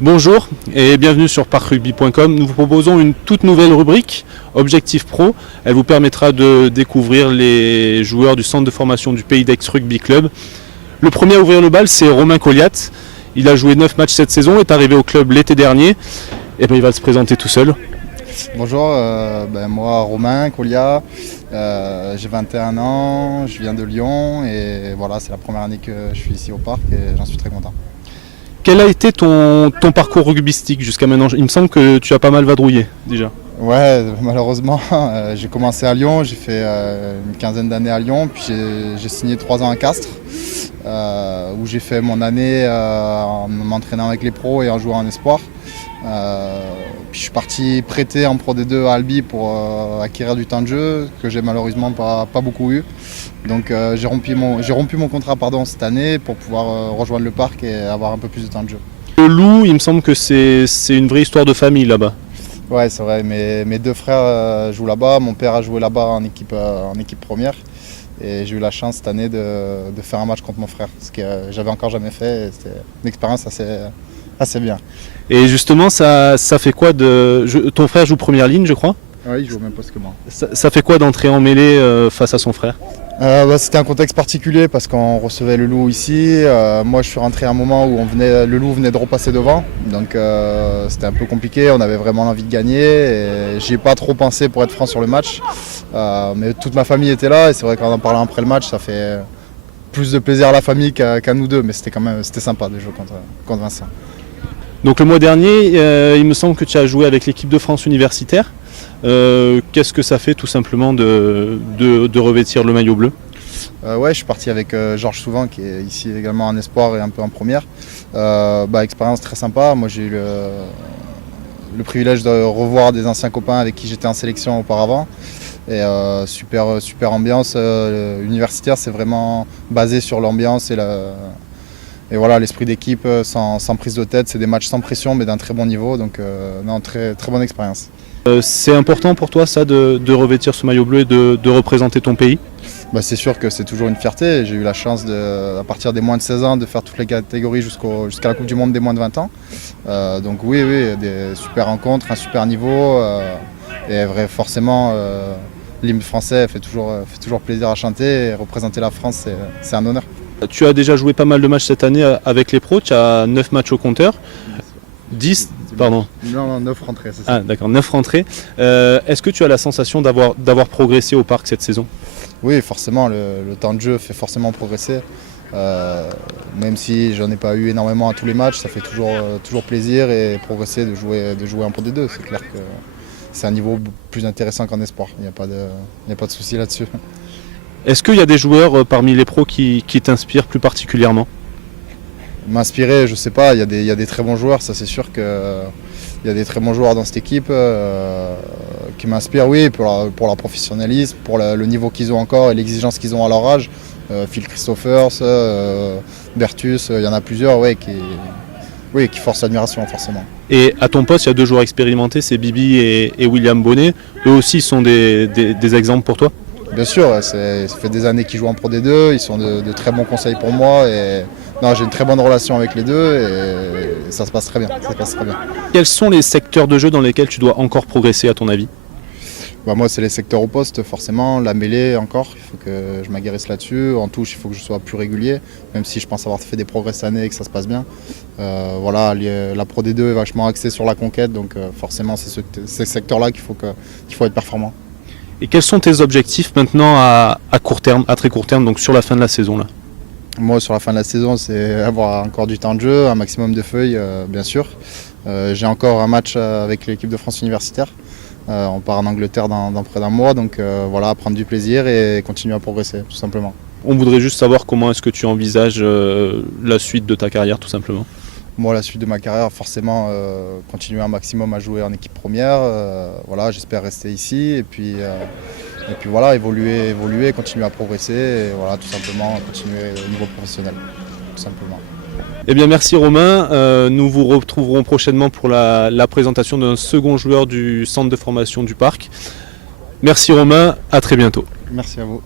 Bonjour et bienvenue sur parkrugby.com. Nous vous proposons une toute nouvelle rubrique, Objectif Pro. Elle vous permettra de découvrir les joueurs du centre de formation du Pays d'Aix Rugby Club. Le premier à ouvrir le bal, c'est Romain Colliat. Il a joué 9 matchs cette saison, est arrivé au club l'été dernier. Et il va se présenter tout seul. Bonjour, moi Romain Colliat, j'ai 21 ans, je viens de Lyon et voilà, c'est la première année que je suis ici au parc et j'en suis très content. Quel a été ton parcours rugbystique jusqu'à maintenant? Il me semble que tu as pas mal vadrouillé déjà. Ouais, malheureusement, j'ai commencé à Lyon, j'ai fait une quinzaine d'années à Lyon, puis j'ai signé 3 ans à Castres, où j'ai fait mon année en m'entraînant avec les pros et en jouant en espoir. Puis je suis parti prêter en Pro D2 à Albi pour acquérir du temps de jeu, que j'ai malheureusement pas beaucoup eu. Donc j'ai rompu mon contrat cette année pour pouvoir rejoindre le parc et avoir un peu plus de temps de jeu. Le Loup, il me semble que c'est une vraie histoire de famille là-bas. Ouais, c'est vrai, mes deux frères jouent là-bas, mon père a joué là-bas en équipe première. Et j'ai eu la chance cette année de faire un match contre mon frère, ce que j'avais encore jamais fait. C'était une expérience assez bien. Et justement, ça fait quoi ton frère joue première ligne, je crois? Oui, il joue au même poste que moi. Ça fait quoi d'entrer en mêlée face à son frère? C'était un contexte particulier parce qu'on recevait le Loup ici. Moi, je suis rentré à un moment où le Loup venait de repasser devant. Donc c'était un peu compliqué, on avait vraiment envie de gagner. Et j'y ai pas trop pensé pour être franc sur le match. Mais toute ma famille était là et c'est vrai qu'en en parlant après le match, ça fait plus de plaisir à la famille qu'à nous deux. Mais c'était sympa de jouer contre Vincent. Donc le mois dernier, il me semble que tu as joué avec l'équipe de France universitaire. Qu'est-ce que ça fait tout simplement de revêtir le maillot bleu? Ouais, je suis parti avec Georges Souvent qui est ici également en espoir et un peu en première. Expérience très sympa. Moi j'ai eu le privilège de revoir des anciens copains avec qui j'étais en sélection auparavant. Et super ambiance universitaire, c'est vraiment basé sur l'ambiance et voilà, l'esprit d'équipe sans prise de tête. C'est des matchs sans pression mais d'un très bon niveau, donc très bonne expérience. C'est important pour toi ça de revêtir ce maillot bleu et de représenter ton pays? C'est sûr que c'est toujours une fierté. J'ai eu la chance à partir des moins de 16 ans de faire toutes les catégories jusqu'à la Coupe du Monde des moins de 20 ans. Donc oui, des super rencontres, un super niveau et forcément l'hymne français fait toujours plaisir à chanter et représenter la France c'est un honneur. Tu as déjà joué pas mal de matchs cette année avec les pros, tu as 9 matchs au compteur. 10, pardon. Non, 9 rentrées, c'est ça. Ah d'accord, 9 rentrées. Est-ce que tu as la sensation d'avoir progressé au parc cette saison? Oui, forcément, le temps de jeu fait forcément progresser. Même si j'en ai pas eu énormément à tous les matchs, ça fait toujours plaisir et progresser de jouer en Pro D2. C'est clair que c'est un niveau plus intéressant qu'en espoir, il n'y a pas de souci là-dessus. Est-ce qu'il y a des joueurs parmi les pros qui t'inspirent plus particulièrement? M'inspirer, je sais pas, il y a des très bons joueurs, ça c'est sûr qu'il y a des très bons joueurs dans cette équipe qui m'inspirent, oui, pour leur professionnalisme, pour le niveau qu'ils ont encore et l'exigence qu'ils ont à leur âge. Phil Christophers, Bertus, il y en a plusieurs qui forcent l'admiration forcément. Et à ton poste, il y a 2 joueurs expérimentés, c'est Bibi et William Bonnet. Eux aussi sont des exemples pour toi? Bien sûr, ça fait des années qu'ils jouent en Pro D2, ils sont de très bons conseils pour moi. J'ai une très bonne relation avec les deux et ça se passe très bien. Quels sont les secteurs de jeu dans lesquels tu dois encore progresser à ton avis? Moi c'est les secteurs au poste forcément, la mêlée encore, il faut que je m'aguerrisse là-dessus. En touche, il faut que je sois plus régulier, même si je pense avoir fait des progrès cette année et que ça se passe bien. La Pro D2 est vachement axée sur la conquête, donc forcément c'est ces secteurs-là qu'il faut être performant. Et quels sont tes objectifs maintenant à court terme, à très court terme, donc sur la fin de la saison là? Moi, sur la fin de la saison, c'est avoir encore du temps de jeu, un maximum de feuilles, bien sûr. J'ai encore un match avec l'équipe de France universitaire. On part en Angleterre dans près d'un mois, donc prendre du plaisir et continuer à progresser, tout simplement. On voudrait juste savoir comment est-ce que tu envisages la suite de ta carrière, tout simplement. Moi, la suite de ma carrière, forcément, continuer un maximum à jouer en équipe première. J'espère rester ici et puis évoluer, continuer à progresser et tout simplement continuer au niveau professionnel, tout simplement. Eh bien merci Romain, nous vous retrouverons prochainement pour la présentation d'un second joueur du centre de formation du parc. Merci Romain, à très bientôt. Merci à vous.